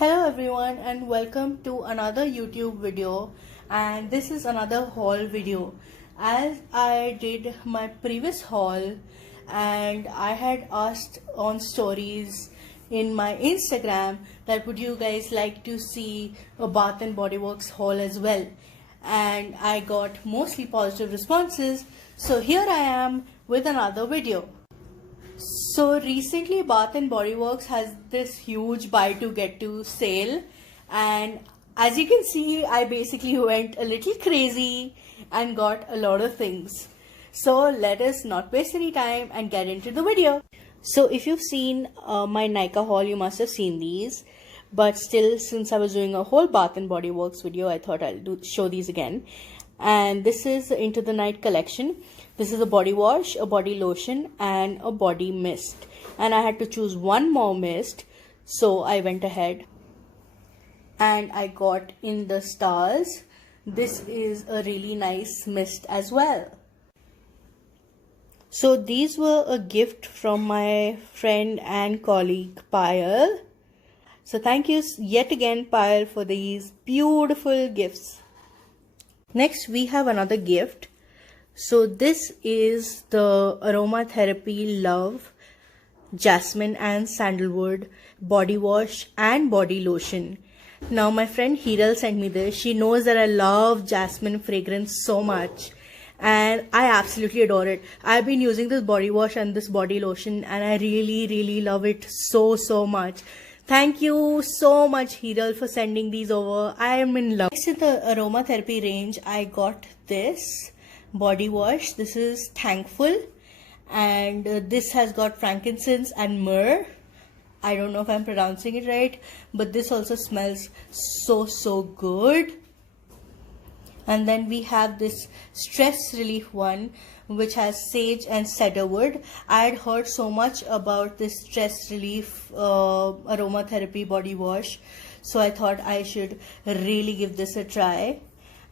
Hello everyone and welcome to another YouTube video, and this is another haul video. As I did my previous haul and I had asked on stories in my Instagram that would you guys like to see a Bath and Body Works haul as well, and I got mostly positive responses, so here I am with another video. So recently Bath and Body Works has this huge buy to get to sale, and as you can see I basically went a little crazy and got a lot of things. So let us not waste any time and get into the video. So if you've seen my Nykaa haul, you must have seen these, but still, since I was doing a whole Bath and Body Works video, I thought I'll show these again. And this is the Into the Night collection. This is a body wash, a body lotion and a body mist, and I had to choose one more mist, so I went ahead and I got In the Stars. This is a really nice mist as well. So these were a gift from my friend and colleague Payal. So thank you yet again, Payal, for these beautiful gifts. Next we have another gift. So this is the Aromatherapy Love Jasmine and Sandalwood body wash and body lotion. Now my friend Hiral sent me this. She knows that I love jasmine fragrance so much and I absolutely adore it. I've been using this body wash and this body lotion and I really love it so much. Thank you so much, Hiral, for sending these over. I am in love. Next in the aromatherapy range, I got this body wash. This is Thankful, and this has got frankincense and myrrh. I don't know if I'm pronouncing it right, but this also smells so good. And then we have this stress relief one, which has sage and cedarwood. I had heard so much about this stress relief aromatherapy body wash, so I thought I should really give this a try,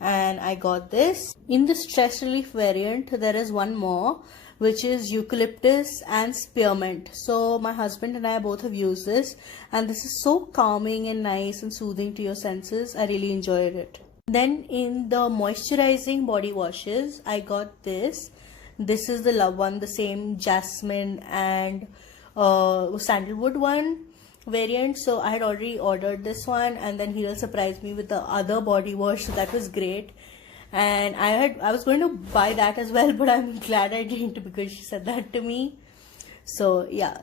and I got this. In the stress relief variant, there is one more, which is eucalyptus and spearmint. So my husband and I both have used this, and this is so calming and nice and soothing to your senses. I really enjoyed it. Then in the moisturizing body washes, I got this. This is the Love one, the same jasmine and sandalwood one variant. So I had already ordered this one, and then Hiral surprised me with the other body wash, so that was great. And I was going to buy that as well, but I'm glad I didn't because she said that to me. So yeah.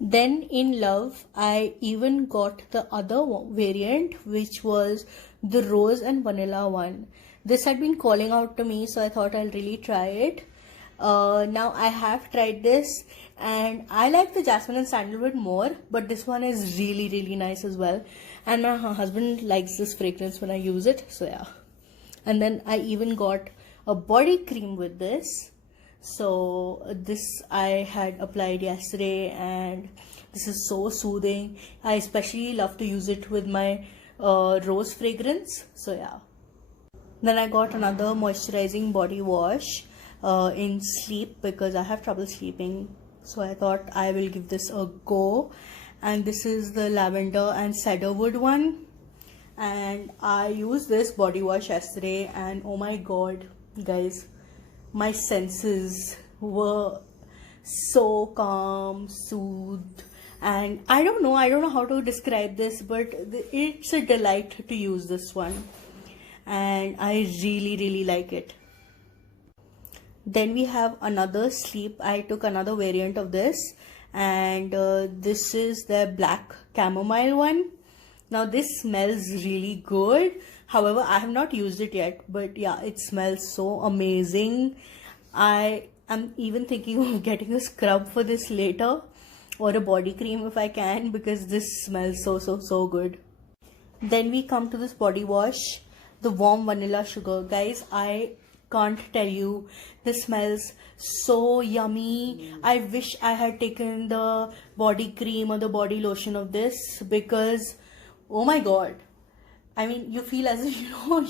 Then in Love, I even got the other variant, which was the rose and vanilla one. This had been calling out to me, so I thought I'll really try it. Now I have tried this and I like the jasmine and sandalwood more, but this one is really nice as well, and my husband likes this fragrance when I use it, so yeah. And then I even got a body cream with this. So this I had applied yesterday and this is so soothing. I especially love to use it with my rose fragrance, so yeah. Then I got another moisturizing body wash in Sleep, because I have trouble sleeping, so I thought I will give this a go. And this is the lavender and cedarwood one, and I used this body wash yesterday and oh my god guys, my senses were so calm, soothed, and I don't know how to describe this, but it's a delight to use this one and I really like it. Then we have another Sleep. I took another variant of this, and this is the black chamomile one. Now this smells really good. However, I have not used it yet, but yeah, it smells so amazing. I am even thinking of getting a scrub for this later, or a body cream if I can, because this smells so good. Then we come to this body wash, the warm vanilla sugar. Guys, I can't tell you, this smells so yummy. I wish I had taken the body cream or the body lotion of this, because oh my god, I mean, you feel as if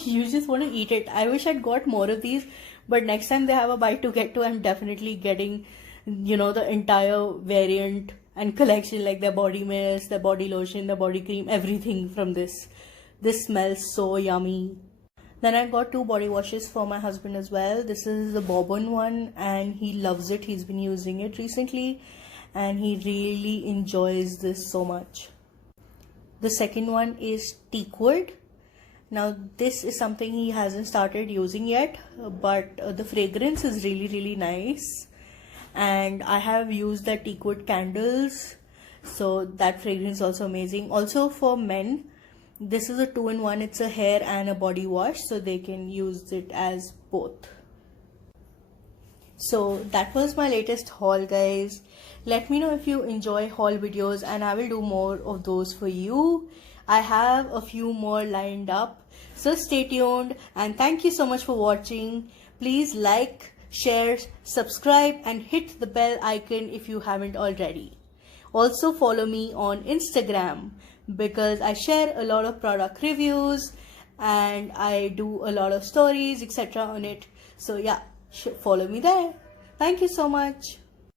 you just want to eat it. I wish I'd got more of these, but next time they have a bite to get to, I'm definitely getting the entire variant and collection, like their body mist, their body lotion, their body cream, everything from this. This smells so yummy. Then I got 2 body washes for my husband as well. This is the Bourbon one and he loves it. He's been using it recently and he really enjoys this so much. The second one is Teakwood. Now this is something he hasn't started using yet, but the fragrance is really nice, and I have used the Teakwood candles, so that fragrance is also amazing. Also for men, this is a 2-in-1. It's a hair and a body wash, so they can use it as both. So that was my latest haul, guys. Let me know if you enjoy haul videos and I will do more of those for you. I have a few more lined up, so stay tuned, and thank you so much for watching. Please like, share, subscribe and hit the bell icon if you haven't already. Also follow me on Instagram because I share a lot of product reviews and I do a lot of stories etc. on it. So yeah, follow me there. Thank you so much.